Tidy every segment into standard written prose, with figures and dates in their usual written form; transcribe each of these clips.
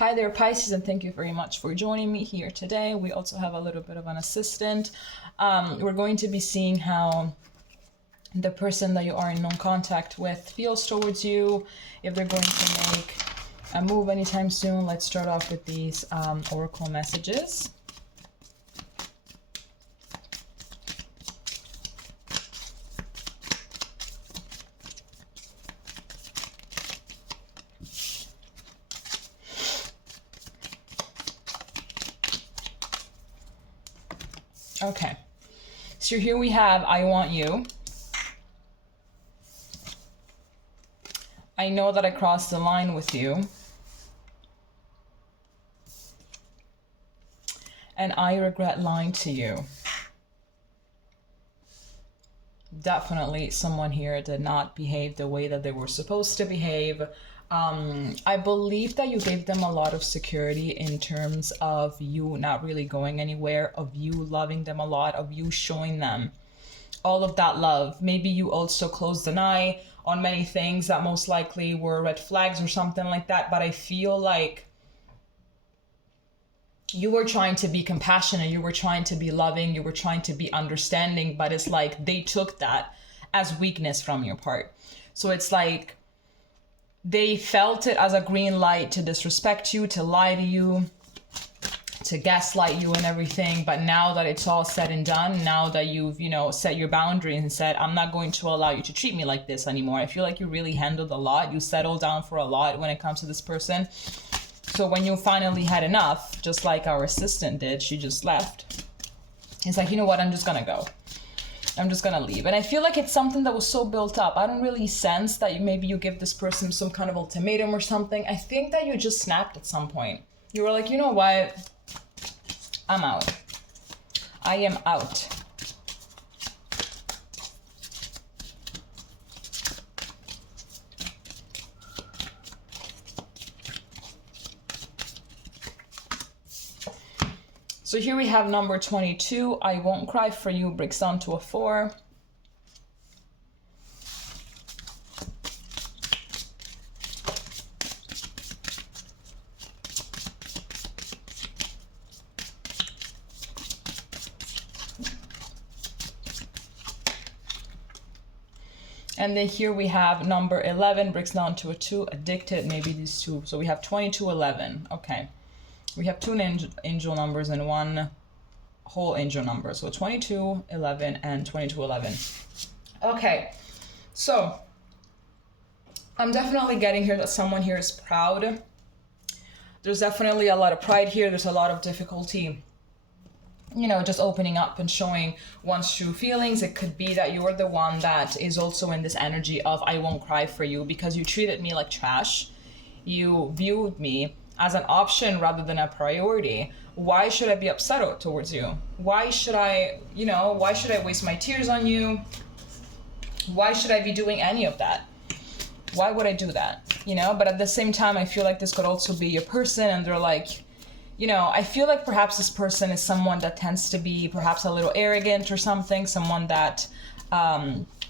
Hi there, Pisces, and thank you very much for joining me here today. We also have a little bit of an assistant. We're going to be seeing how the person that you are in non-contact with feels towards you, if they're going to make a move anytime soon. Let's start off with these oracle messages. Okay, so here we have I want you. I know that I crossed the line with you. And I regret lying to you. Definitely someone here did not behave the way that they were supposed to behave. I believe that you gave them a lot of security in terms of you not really going anywhere, of you loving them a lot, of you showing them all of that love. Maybe you also closed an eye on many things that most likely were red flags or something like that. But I feel like you were trying to be compassionate, you were trying to be loving, you were trying to be understanding, but it's like they took that as weakness from your part. So it's like they felt it as a green light to disrespect you, to lie to you, to gaslight you and everything. But now that it's all said and done, now that you've, set your boundaries and said, I'm not going to allow you to treat me like this anymore. I feel like you really handled a lot. You settled down for a lot when it comes to this person. So when you finally had enough, just like our assistant did, she just left. It's like, you know what, I'm just gonna go. I'm just gonna leave. And I feel like it's something that was so built up. I don't really sense that maybe you give this person some kind of ultimatum or something. I think that you just snapped at some point. You were like, you know what? I'm out. I am out. So here we have number 22. I won't cry for you breaks down to a 4. And then here we have number 11 breaks down to a 2. Addicted, maybe these two. So we have 22, 11. Okay. We have two angel numbers and one whole angel number. So 22, 11, and 22, 11. Okay, so I'm definitely getting here that someone here is proud. There's definitely a lot of pride here. There's a lot of difficulty, just opening up and showing one's true feelings. It could be that you're the one that is also in this energy of I won't cry for you because you treated me like trash. You viewed me as an option rather than a priority. Why should I be upset towards you? Why should I waste my tears on you? Why should I be doing any of that? Why would I do that? But at the same time, I feel like this could also be a person and they're like, I feel like perhaps this person is someone that tends to be perhaps a little arrogant or something, someone that,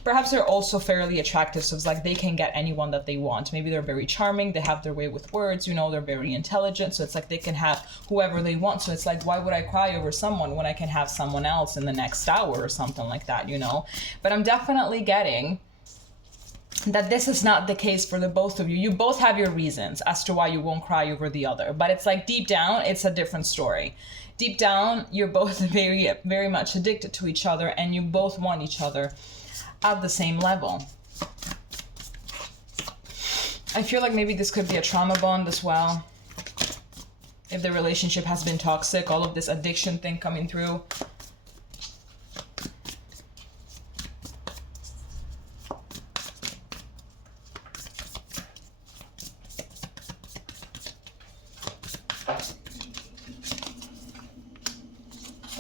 perhaps they're also fairly attractive, so it's like they can get anyone that they want. Maybe they're very charming, they have their way with words, they're very intelligent, so it's like they can have whoever they want. So it's like, why would I cry over someone when I can have someone else in the next hour or something like that, But I'm definitely getting that this is not the case for the both of you. You both have your reasons as to why you won't cry over the other, but it's like deep down, it's a different story. Deep down, you're both very, very much addicted to each other and you both want each other at the same level. I feel like maybe this could be a trauma bond as well. If the relationship has been toxic, all of this addiction thing coming through.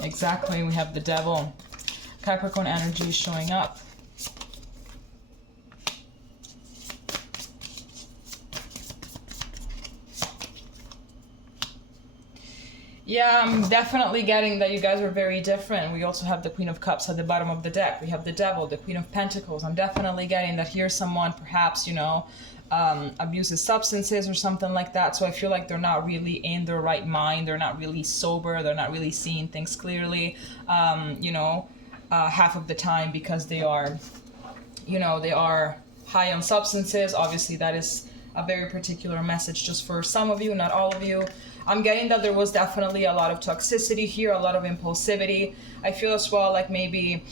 Exactly, we have the devil. Capricorn energy is showing up. Yeah, I'm definitely getting that you guys are very different. We also have the Queen of Cups at the bottom of the deck. We have the Devil, the Queen of Pentacles. I'm definitely getting that here's someone perhaps, abuses substances or something like that. So I feel like they're not really in their right mind. They're not really sober. They're not really seeing things clearly, half of the time, because they are, they are high on substances. Obviously, that is a very particular message just for some of you, not all of you. I'm getting that there was definitely a lot of toxicity here, a lot of impulsivity. I feel as well like maybe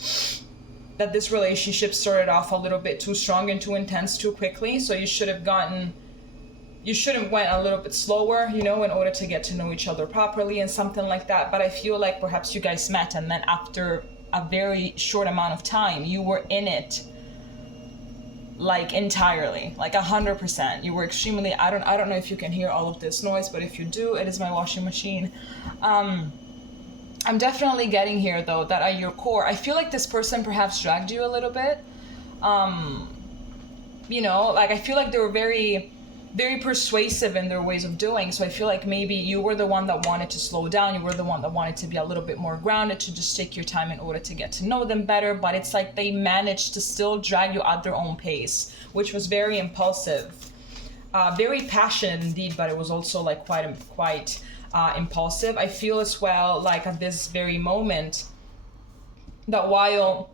that this relationship started off a little bit too strong and too intense too quickly. So you should have went a little bit slower, in order to get to know each other properly and something like that. But I feel like perhaps you guys met and then after a very short amount of time, you were in it like entirely, like 100%. You were extremely, I don't know if you can hear all of this noise, but if you do, it is my washing machine. I'm definitely getting here though that at your core, I feel like this person perhaps dragged you a little bit. I feel like they were very, very persuasive in their ways of doing. So I feel like maybe you were the one that wanted to slow down. You were the one that wanted to be a little bit more grounded, to just take your time in order to get to know them better. But it's like they managed to still drag you at their own pace, which was very impulsive, very passionate indeed, but it was also like quite impulsive. I feel as well like at this very moment that while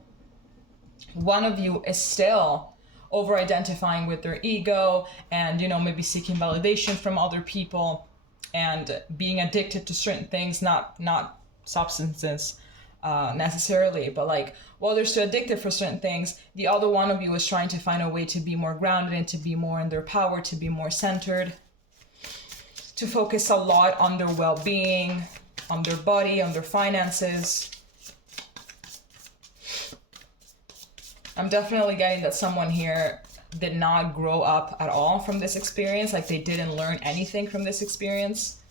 one of you is still over identifying with their ego and maybe seeking validation from other people and being addicted to certain things, not substances necessarily, but like while they're still addicted for certain things, the other one of you is trying to find a way to be more grounded and to be more in their power, to be more centered, to focus a lot on their well-being, on their body, on their finances. I'm definitely getting that someone here did not grow up at all from this experience, like they didn't learn anything from this experience.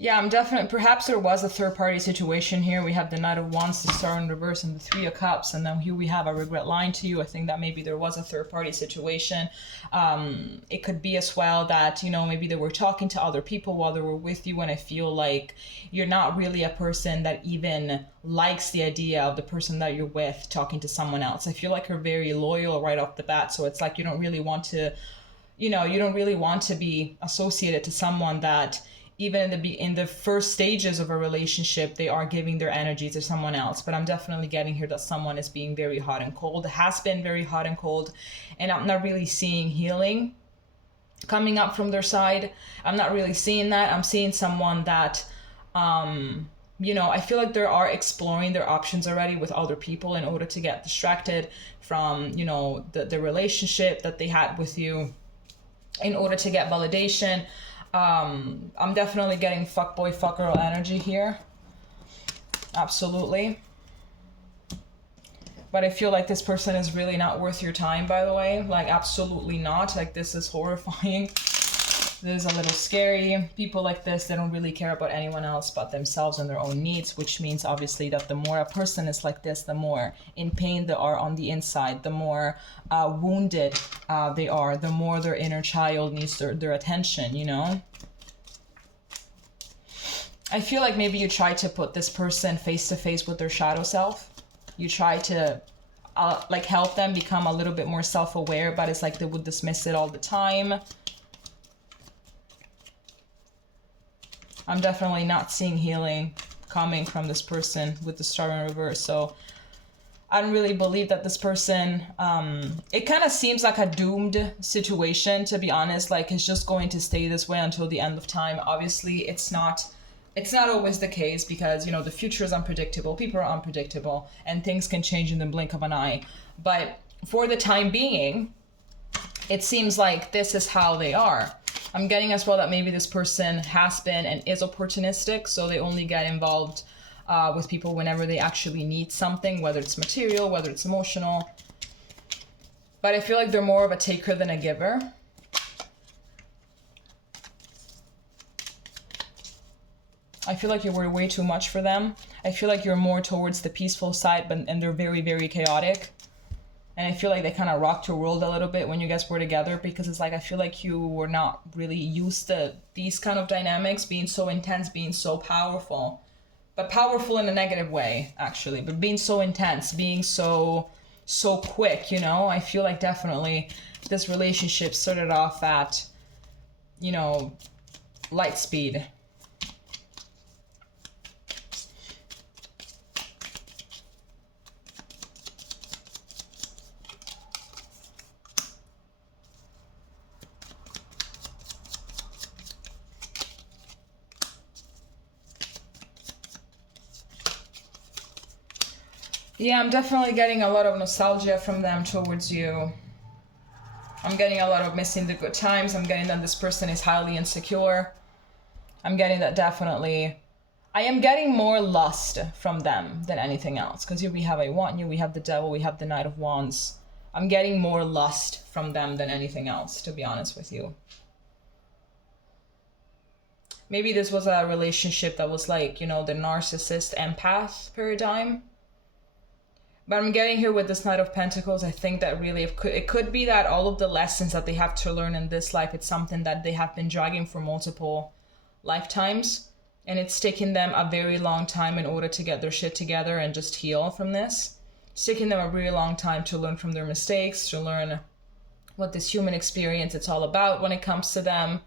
Yeah, I'm definitely, perhaps there was a third party situation here. We have the Knight of Wands, the Star in reverse, and the Three of Cups. And then here we have a regret lying to you. I think that maybe there was a third party situation. It could be as well that, maybe they were talking to other people while they were with you. And I feel like you're not really a person that even likes the idea of the person that you're with talking to someone else. I feel like you're very loyal right off the bat. So it's like you don't really want to, you don't really want to be associated to someone that even in the first stages of a relationship, they are giving their energy to someone else. But I'm definitely getting here that someone is being very hot and cold, has been very hot and cold, and I'm not really seeing healing coming up from their side. I'm not really seeing that. I'm seeing someone that, I feel like they are exploring their options already with other people in order to get distracted from, the relationship that they had with you, in order to get validation. I'm definitely getting fuckboy, fuckgirl energy here. Absolutely. But I feel like this person is really not worth your time, by the way. Like, absolutely not. Like, this is horrifying. This is a little scary. People like this, they don't really care about anyone else but themselves and their own needs, which means obviously that the more a person is like this, the more in pain they are on the inside, the more wounded they are, the more their inner child needs their attention, I feel like maybe you try to put this person face to face with their shadow self. You try to help them become a little bit more self-aware, but it's like they would dismiss it all the time. I'm definitely not seeing healing coming from this person with the Star in reverse. So I don't really believe that this person, it kind of seems like a doomed situation, to be honest. Like, it's just going to stay this way until the end of time. Obviously, it's not always the case, because, the future is unpredictable. People are unpredictable and things can change in the blink of an eye. But for the time being, it seems like this is how they are. I'm getting as well that maybe this person has been and is opportunistic, so they only get involved with people whenever they actually need something, whether it's material, whether it's emotional. But I feel like they're more of a taker than a giver. I feel like you were way too much for them. I feel like you're more towards the peaceful side, and they're very, very chaotic. And I feel like they kind of rocked your world a little bit when you guys were together, because it's like, I feel like you were not really used to these kind of dynamics, being so intense, being so powerful. But powerful in a negative way, actually. But being so intense, being so quick, you know? I feel like definitely this relationship started off at, you know, light speed. Yeah, I'm definitely getting a lot of nostalgia from them towards you. I'm getting a lot of missing the good times. I'm getting that this person is highly insecure. I'm getting that definitely. I am getting more lust from them than anything else. Because here we have I want you, we have the devil, we have the Knight of Wands. I'm getting more lust from them than anything else, to be honest with you. Maybe this was a relationship that was like, you know, the narcissist empath paradigm. But I'm getting here with this Knight of Pentacles. I think that really it could be that all of the lessons that they have to learn in this life, it's something that they have been dragging for multiple lifetimes. And it's taken them a very long time in order to get their shit together and just heal from this. It's taken them a really long time to learn from their mistakes, to learn what this human experience it's all about when it comes to them.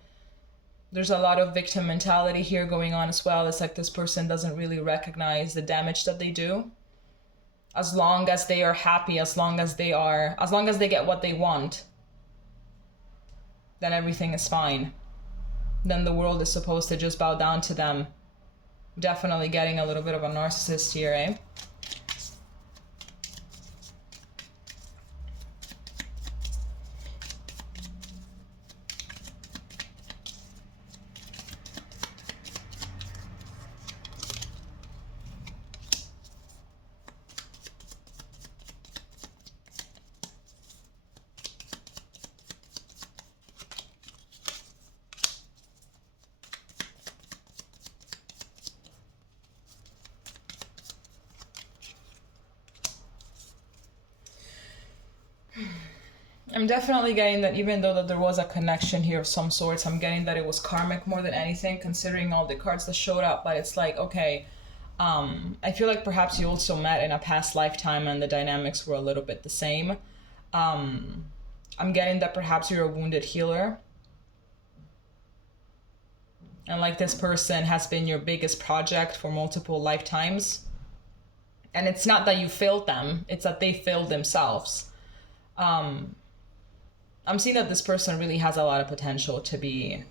There's a lot of victim mentality here going on as well. It's like this person doesn't really recognize the damage that they do. As long as they are happy, as long as they get what they want, then everything is fine. Then the world is supposed to just bow down to them. Definitely getting a little bit of a narcissist here, eh? I'm definitely getting that even though that there was a connection here of some sorts, I'm getting that it was karmic more than anything, considering all the cards that showed up. But it's like, okay, I feel like perhaps you also met in a past lifetime and the dynamics were a little bit the same. I'm getting that perhaps you're a wounded healer. And like this person has been your biggest project for multiple lifetimes. And it's not that you failed them, it's that they failed themselves. I'm seeing that this person really has a lot of potential to be,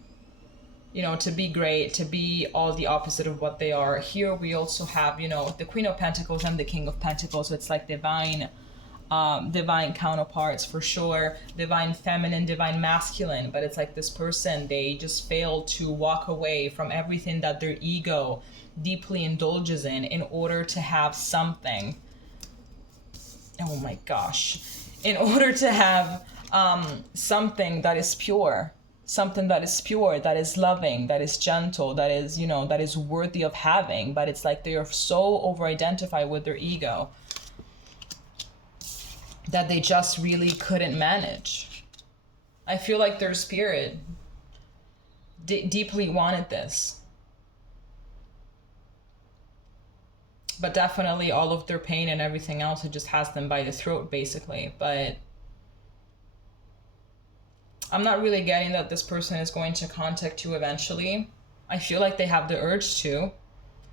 you know, to be great, to be all the opposite of what they are. Here we also have, you know, the Queen of Pentacles and the King of Pentacles. So it's like divine counterparts for sure, divine feminine, divine masculine. But it's like this person, they just failed to walk away from everything that their ego deeply indulges in order to have something. Oh my gosh. In order to have something that is pure, that is loving, that is gentle, that is, you know, that is worthy of having. But it's like they are so over-identified with their ego that they just really couldn't manage. I feel like their spirit deeply wanted this. But definitely all of their pain and everything else, it just has them by the throat, basically. But I'm not really getting that this person is going to contact you eventually. I feel like they have the urge to,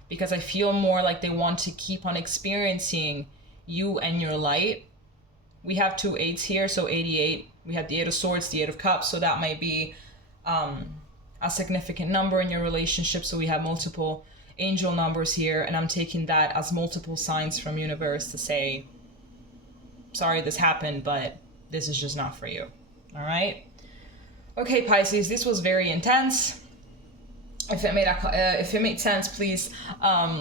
because I feel more like they want to keep on experiencing you and your light. We have 2 8s here, so 88. We have the 8 of Swords, the 8 of Cups, so that might be a significant number in your relationship. So we have multiple angel numbers here, and I'm taking that as multiple signs from universe to say, sorry this happened, but this is just not for you. All right? Okay, Pisces, this was very intense. If it made sense, please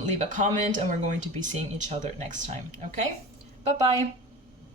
leave a comment, and we're going to be seeing each other next time. Okay? Bye-bye.